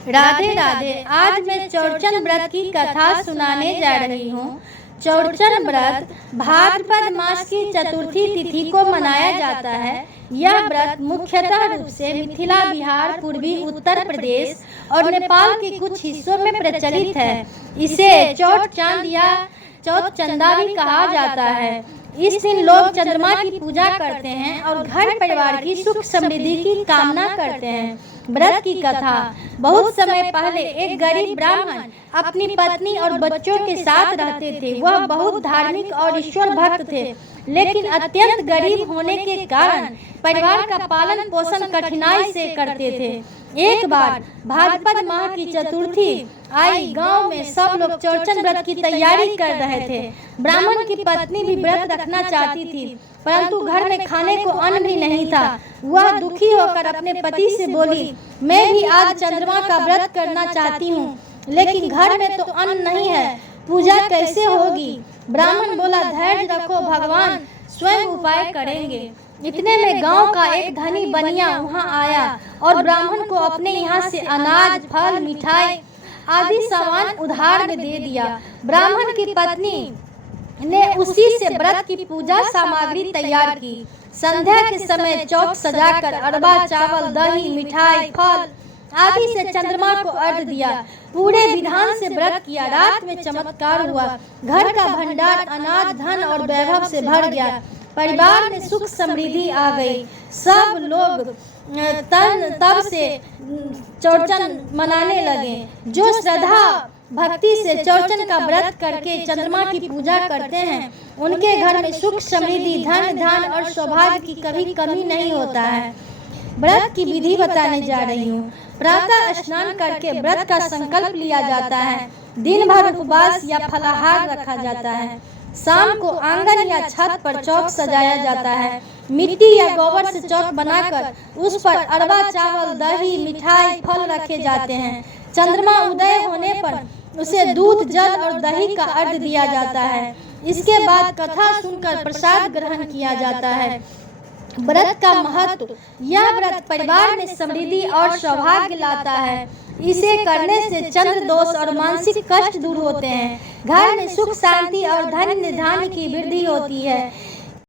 राधे राधे। आज मैं चौड़चन व्रत की कथा सुनाने जा रही हूँ। चौड़चन व्रत भाद्रपद मास की चतुर्थी तिथि को मनाया जाता है। यह व्रत मुख्यतः रूप से मिथिला, बिहार, पूर्वी उत्तर प्रदेश और नेपाल के कुछ हिस्सों में प्रचलित है। इसे चौठ चांद या चौथ चंदा भी कहा जाता है। इस दिन लोग चंद्रमा की पूजा करते हैं और घर परिवार की सुख समृद्धि की कामना करते हैं। व्रत की कथा। बहुत समय पहले एक गरीब ब्राह्मण अपनी पत्नी और बच्चों के साथ रहते थे। वह बहुत धार्मिक और ईश्वर भक्त थे, लेकिन अत्यंत गरीब होने के कारण परिवार का पालन पोषण कठिनाई से करते थे। एक बार भाद्रपद माह की चतुर्थी आई। गांव में सब लोग चौड़चन व्रत की तैयारी कर रहे थे। ब्राह्मण की पत्नी भी व्रत रखना चाहती थी, परंतु घर में खाने को अन्न भी नहीं था। वह दुखी होकर अपने पति से बोली, मैं भी आज चंद्रमा का व्रत करना चाहती हूँ, लेकिन घर में तो अन्न नहीं है, पूजा कैसे होगी। ब्राह्मण बोला, धैर्य रखो, भगवान स्वयं उपाय करेंगे। इतने में गांव का एक धनी बनिया वहां आया और ब्राह्मण को अपने यहाँ से अनाज, फल, मिठाई आदि सामान उधार में दे दिया। ब्राह्मण की पत्नी ने उसी से व्रत की पूजा सामग्री तैयार की। संध्या के समय चौक सजाकर अरबा चावल, दही, मिठाई, फल आदि से चंद्रमा को अर्घ्य दिया। पूरे विधान से व्रत किया। रात में चमत्कार हुआ। घर का भंडार अनाज, धन और वैभव से भर गया। परिवार में सुख समृद्धि आ गई। सब लोग तब से चौड़चन मनाने लगे। जो श्रद्धा भक्ति से चौड़चन का व्रत करके चंद्रमा की पूजा करते हैं, उनके घर में सुख समृद्धि, धन धान और सौभाग्य की कभी कमी नहीं होता है। व्रत की विधि बताने जा रही हूँ। प्रातः स्नान करके व्रत का संकल्प लिया जाता है। दिन भर उपवास या फलाहार रखा जाता है। शाम को आंगन या छत पर चौक सजाया जाता है। मिट्टी या गोबर से चौक बनाकर उस पर अरबा चावल, दही, मिठाई, फल रखे जाते हैं। चंद्रमा उदय होने पर उसे दूध, जल और दही का अर्घ्य दिया जाता है। इसके बाद कथा सुनकर प्रसाद ग्रहण किया जाता है। व्रत का महत्व। यह व्रत परिवार में समृद्धि और सौभाग्य लाता है। इसे करने से चंद्र दोष और मानसिक कष्ट दूर होते हैं। घर में सुख शांति और धन धान्य की वृद्धि होती है।